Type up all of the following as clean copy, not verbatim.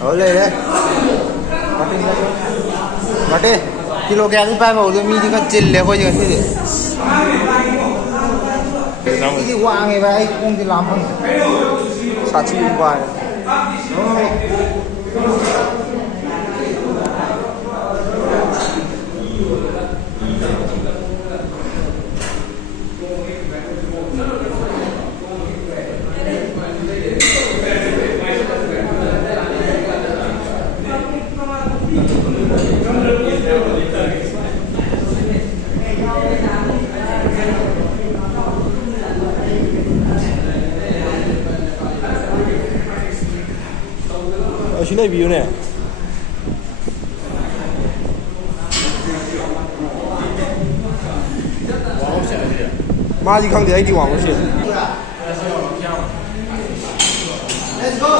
ở đây đấy Mati kilo kaya tu pa mau tu mi di kan cil le ko je ni ini wang ni bai kong di lam pun 7,000 块 Sini view ni.马吉康的 ID 网络线。Let's go.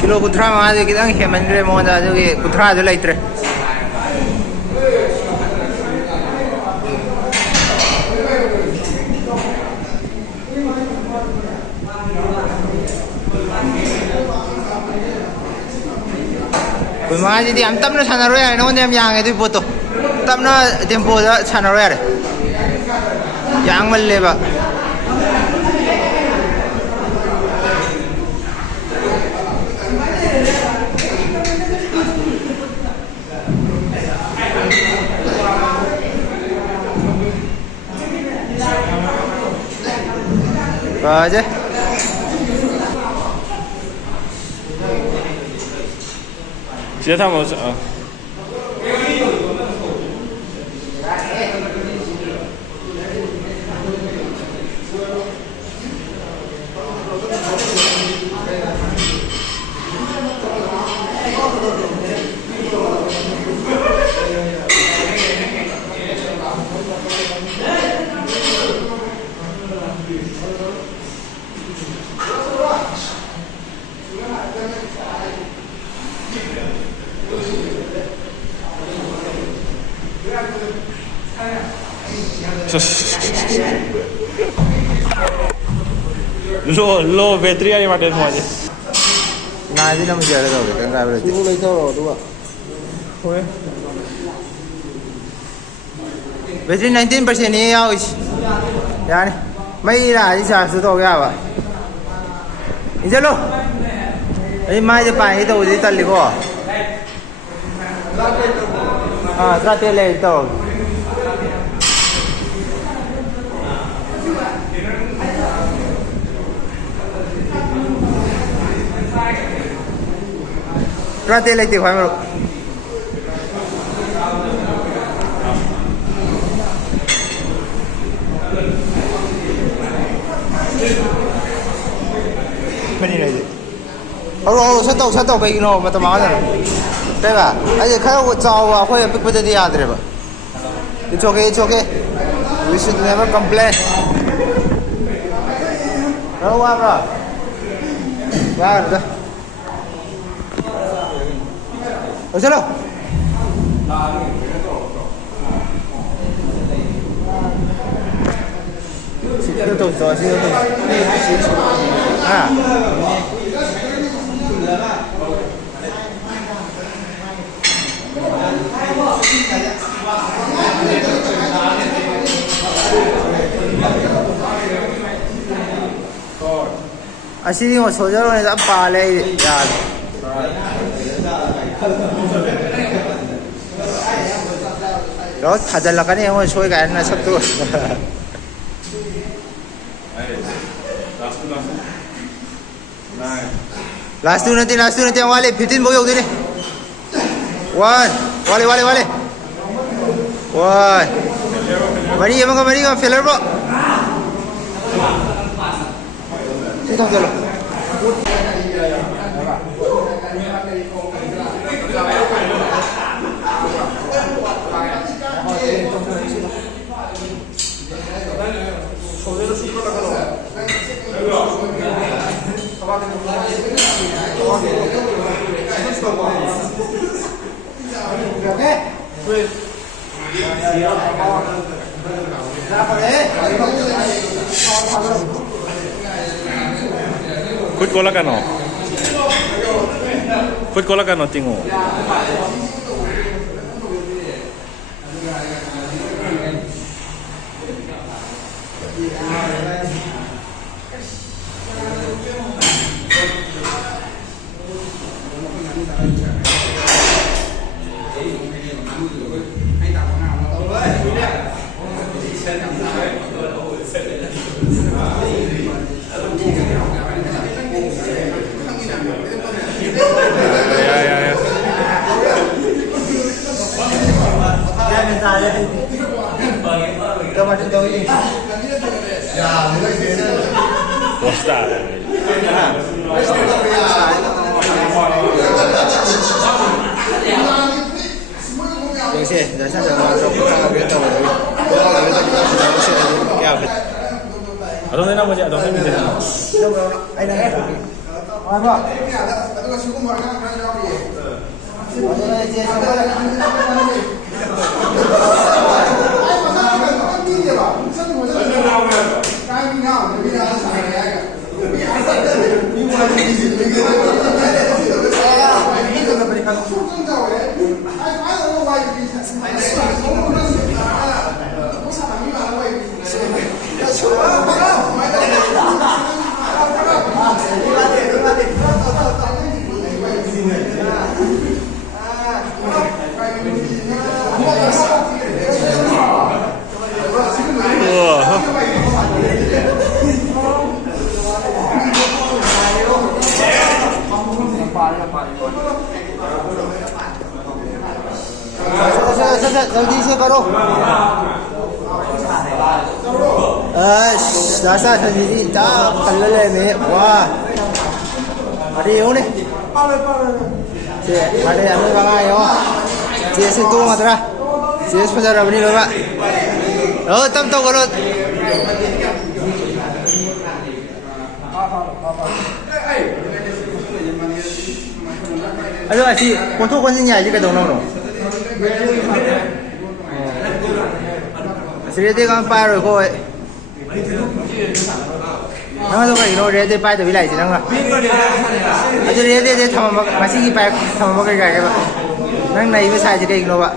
Kilo kutra mah tu kita ni heman dulu mau dah tu kutra tu lagi ter. Kumah jadi am tam na sana roya, namun dia am yang itu foto. Tam na tempo dah sana roya. Yang mal leba. Aja. Siapa tahu ah. Low battery ni macam mana je? Nah, ini nama dia ada kan kan berarti. Tunggu lagi tahu tu, okay. Battery 19% ni ya, yani, mai lah, ini saya sudah tahu apa. Ini jelo. Ini mai je pai itu di tali ko. Ah, terakhir lagi tahu. Rati lagi kau malu. Mana lagi? Kalau satu bagi no macam mana? Tega, aje kalau jauh aku yang pergi pada dia ada apa? It's okay. We should never complain. Tahu apa? Ya, dah. Oh, chalo. Sini tu. Ah. Asli ni macam jalan ni tak palai ya. Rồi thật ra là cái này không xôi cái nó sắp tu. Last two natin, ang wali. 15 mo yung din eh. 1. Wali. 1. Mari ka, filler po. Sitong dalo. Food ko lang ka no? Food ko lang ka no, tingo? Basta. Ano na mo siya? Ano na mo siya? Ay na. Ano ba? जल्दी से करो दासा संजीदी ता कल्ले में वाह अरे यो ने से अरे हमें बगा यो जैसे तो मतरा जैसे पता रबनी लोगा ओ तब तो करो अरे ऐसी कौन तो कौन सी न्याय जी का दोनों no Sirete kan pa rồi cô ấy. Nó đâu phải nó rete pa từ vị lại gì đâu à? Ở chỗ rete để thầm mà xin cái pa thầm mà cái cái mà. Năng này mới xài cho cái nó ạ.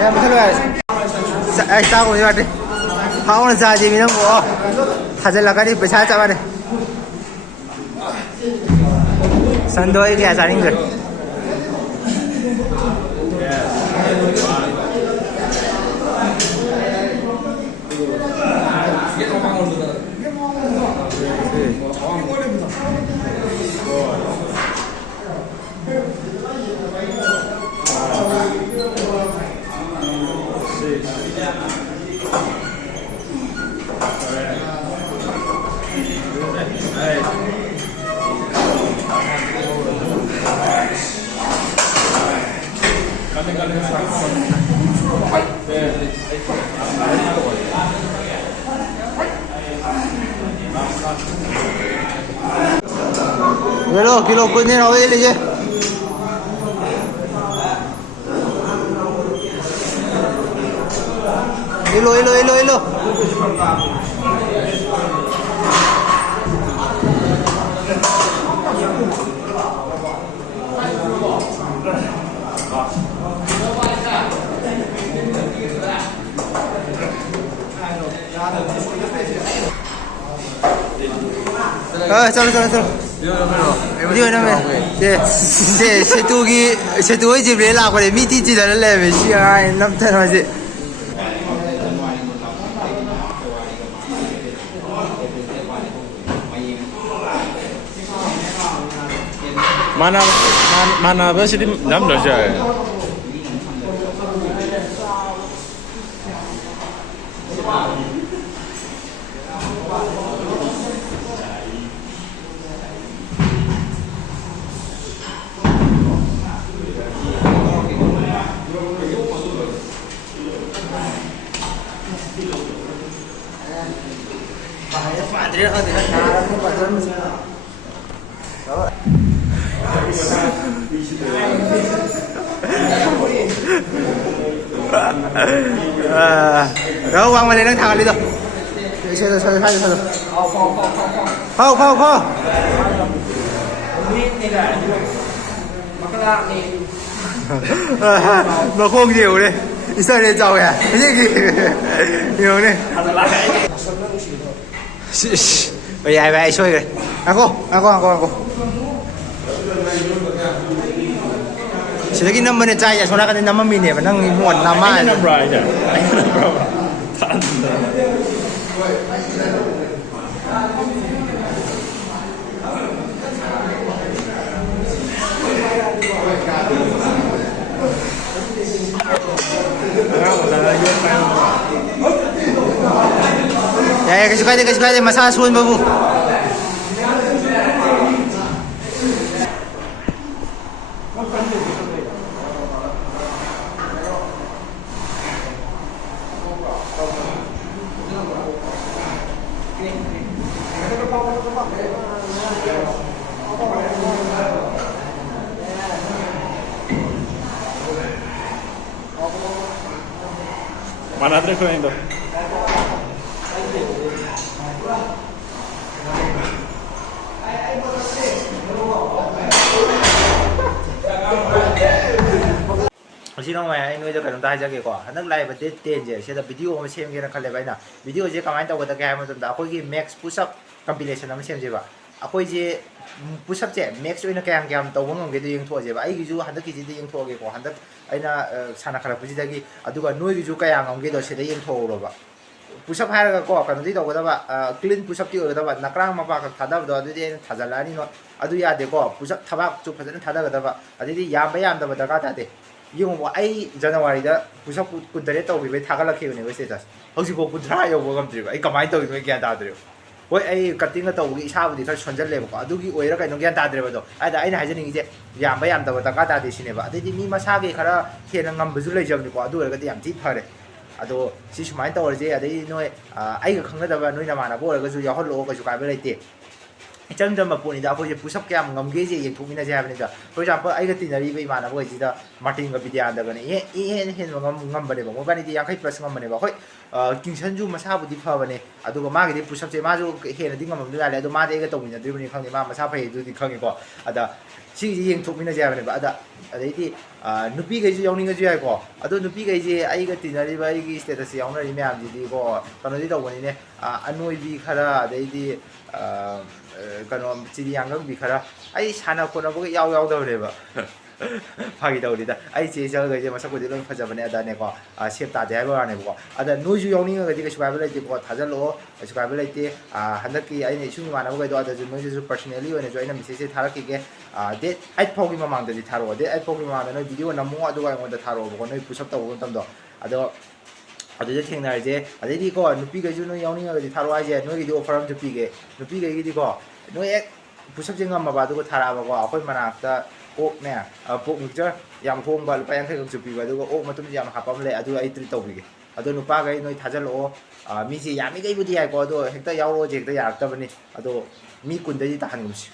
Ya betul kan? Saya tahu ni ada. Hawan saja minum oh. Hasil lagi besar cabar. Sandoi ke asaring ber. Kilo kunyit awal ini je. Ilo. Chalo. video na me de setu gi jibre la ko de mi ti ji da le me shi ai nam ta ma ji mana ba sih nam dah sih. Padre hơn thì nó khá không phải dân đó đó quăng qua đây đang thằng đi rồi xe rồi phao nó khô nhiều đi sao đây giàu à cái gì nhiều đi bây giờ vậy xôi rồi ăn cô Sige naman ni Chaya, soalnya kan nama mini, menang muat nama. Ini nama aja. Ini nama. Tan. Ya, kesukaan deh, masalah suun babu. Mana terus kau itu? Xin ông mày anh nuôi cho cả chúng ta cho kể quả nước này và tiền gì sẽ là video mà xem kia là khăn lệ vậy nào video chỉ comment tao có cái mà chúng ta có cái max push up compilation mà xem gì vậy có cái push up chế max nó cái hàng tao muốn cái gì thua gì vậy cái dù hắn cái gì gì thua cái quả hắn anh là sana khăn cái gì đấy cái đúng là nuôi cái dù cái hàng cái đó sẽ đấy thua rồi vậy push up hay là có cái gì tao có đó clean push up tiêu đó vậy nakrang mà vào thà đó đó thì thà ra lại đi nó adu ya de ko push up thaba chụp phải thà đó cái đó vậy thì yam bay yam đó vậy cả thế yung mo ay January da push-up kuntere tawbi bai thagalakhi ne status hausi ko kuntra yobo gamdri ba ai kamai tawbi me gyan tadre hoi ai cutting ga tawgi isa budi khar sonjal le ba adugi oira kai no gyan tadre ba do ai da aina hajening je yam ba yam da ta ka ta de sine ba adidi mi masa ge khara khena ngam buju le jam ni ko adu ga yam ti phare ado si sumai tawre je adai noi ai ga khangna da ba noi na mana bo ga ju ya hol lo ga ju ka ba leite chăm chăm mà phụ nữ đã phơi push up kem ngầm cái gì cũng như thế này for example ai cái tin là đi với mà nó bây giờ Martin cái video đó cái này hiện mà ngầm bên này mà bên này thì 2 plus ngầm bên này bảo thôi kinh doanh du mà sao bữa đi phơi bên này à tôi có mà cái push up chế mà du hiện là đi ngầm bên này là tôi mà cái tổng mình là đi bên này không thì mà sao phải đi không thì có à đó chỉ riêng thuộc mình là thế này đó à đấy thì nupi cái gì ông ninh cái gì hay có à tôi nupi cái gì ai cái tin là đi với cái status ông này đi mấy gì đi có còn nó đi đâu cái này anh nuôi đi khara đấy thì kano chiri yang bi khara ai sana ko na bo yaw yaw da re ba phagi da ri da ai che ja ga je ma sa ko de lo phaja bane ada ne ko shape ta de ba ne ko ada no ju yong ni ga ji ga subscribe lai ti ko tha ja lo subscribe lai ti handak ki ai ne shu ma na ga do ada ju no ju personally ne jo ina message thara ki ge de ai phog ki ma mang da di tharo de ai phog ki ma na video na mo adu ga ngo da tharo ko no push up ta ko tam do ado aduh theng na je adai di ko nupi ga ju no yaw ni ga di tharo ai je no gi di offer am nupi ge nupi ga gi di ko no ek push up jeng ngam ba du ko thara ba ko akoi manak ta ok ne pok mixture yam khom ba lupa yang thai ga chupi ba du ko ok matum yam hapam le adu ai tri to bi ge adu nupa ga noi thajal lo mi ji yami ga bu di ai ko do hekta yaw ro je hekta yak ta bani adu mi kun da di ta han gum si